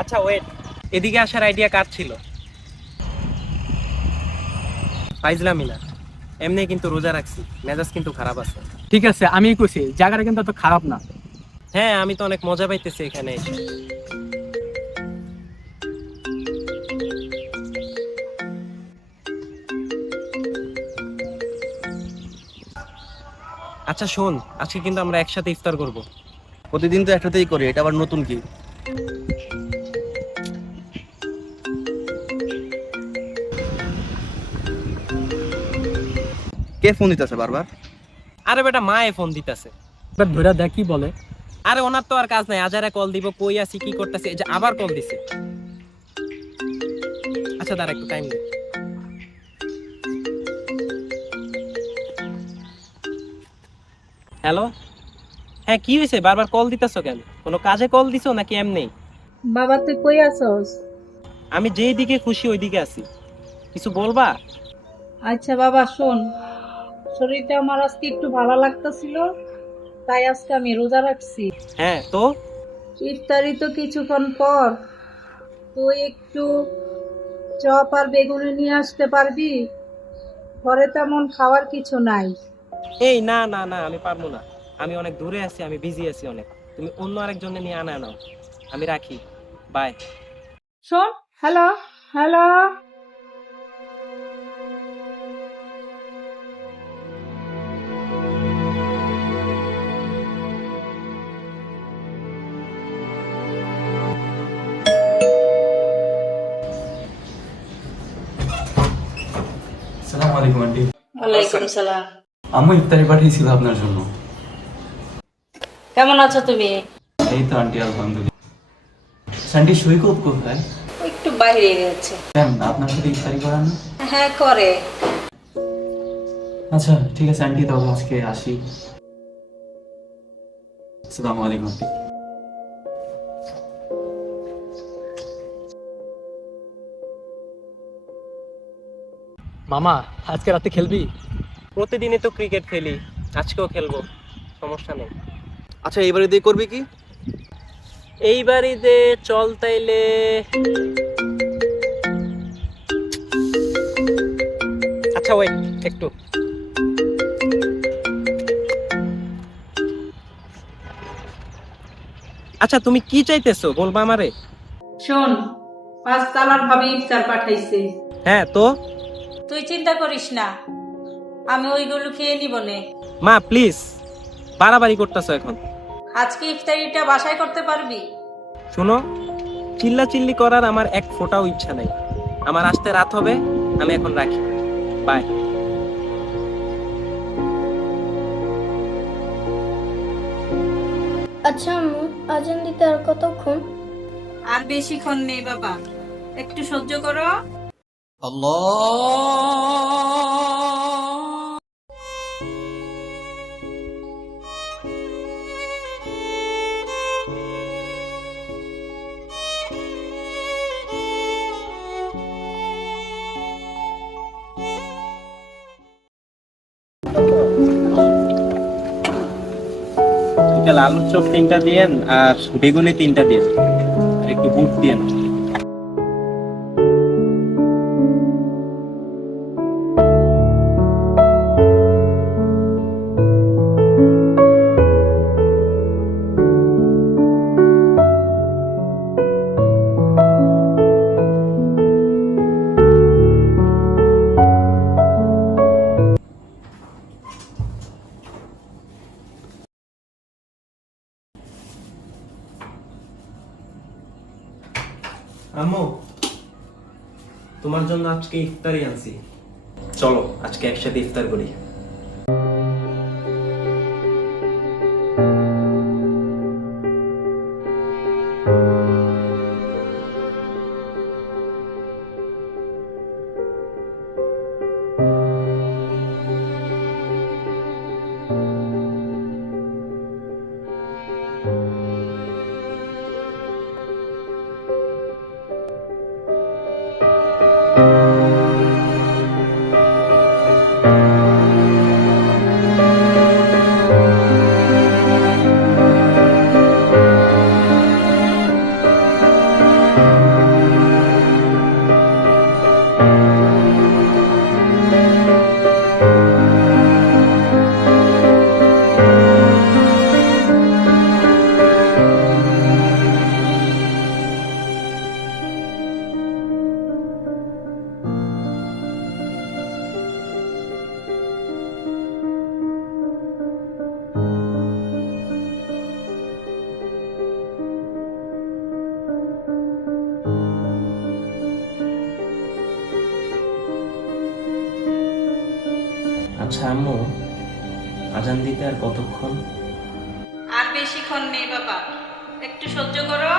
আচ্ছা ওয়েট, এদিকে আসার আইডিয়া কার ছিল? ফাইজলামি না, এমনি কিন্তু রোজা রাখছি, মেজাজ কিন্তু খারাপ আছে। ঠিক আছে, আমি কইছি জায়গাটা কিন্তু এত খারাপ না। হ্যাঁ, আমি তো অনেক মজা পাইতেছি এখানে এসে। আচ্ছা শোন, আজকে কিন্তু আমরা একসাথে ইফতার করব। প্রতিদিন তো একসাথেই করি, এটা আবার নতুন কি? কে ফোন দিতেছে বারবার? আরে বেটা, মায়ে ফোন দিতেছে। এবার ধরে দেখ কি বলে। আরে ওনার তো আর কাজ নাই, আজারে কল দিব, কই আছি কি করতেছি, এই যে আবার কল দিছে। আচ্ছা দাঁড়া, একটু টাইম দে। হ্যালো, হ্যাঁ কি হয়েছে? বারবার কল দিতেছো কেন? কোনো কাজে কল দিছো নাকি এমনি? বাবা তুই কই আছস? আমি যেই দিকে খুশি ওই দিকে আছি। কিছু বলবা? আচ্ছা বাবা শোন, শরীরটা আমার আজকে একটু ভালো লাগতেছিল, তাই আজকে আমি রোজা রাখছি। হ্যাঁ তো? ইফতারি তো কিছুক্ষণ পর, তুই একটু চপ আর বেগুনি নিয়ে আসতে পারবি? ঘরে তেমন খাওয়ার কিছু নাই। এই না না না, আমি পারবো না। আমি অনেক দূরে আছি, আমি বিজি আছি অনেক। তুমি অন্য আরেকজনে নিয়ে আনা নাও। আমি রাখি, বাই। শোন, হ্যালো হ্যালো। আসসালামু আলাইকুম আন্টি। ওয়ালাইকুম সালাম। আম্মু ইফতারি পাঠিয়েছিল আপনার জন্য। কেমন আছো তুমি? এই তো আন্টি, আলহামদুলিল্লাহ। আন্টি সৈকত কোথায়? একটু বাইরে গেছে। কেন আপনার সাথে ইফতারি করান না? হ্যাঁ করে। আচ্ছা ঠিক আছে আন্টি, তাহলে আজকে আসি। আসসালামু আলাইকুম আন্টি। মামা, আজকে রাতে খেলবি? প্রতিদিনই তো ক্রিকেট খেলি, আজকেও খেলবো, সমস্যা নেই। আচ্ছা এইবারে দিয়ে করবি কি? এইবার ঈদে চল তাইলে। আচ্ছা ওয়েট একটু। আচ্ছা তুমি কি চাইতেছো বলবা আমারে? শোন, 5 তালার ভাবে ইফতার পাঠাইছে। হ্যাঁ তো? তুই চিন্তা করিস না, আমি ওইগুলো খেয়ে নিব নে। মা প্লিজ, বাড়াবাড়ি করতেছো এখন। আজকে ইফতারিটা বাসায় করতে পারবি? শোনো, চিল্লা চিল্লি করার আমার এক ফোঁটাও ইচ্ছা নাই। আমার আসতে রাত হবে, আমি এখন রাখি, বাই। আচ্ছা আম্মু, আজান দিতে আর কতক্ষণ? আর বেশিক্ষণ নেই বাবা, একটু সহ্য করো। আলুর চপ 3টা দিয়েন, আর বেগুনি 3টা দিয়েন, আর একটু বুট দিয়েন। আম্মু, তোমার জন্য আজকে ইফতারি আনছি, চলো আজকে একসাথে ইফতার করি। আচ্ছা আম্মু, আজান দিতে আর কতক্ষণ? আর বেশিক্ষণ নেই বাবা, একটু সহ্য করো।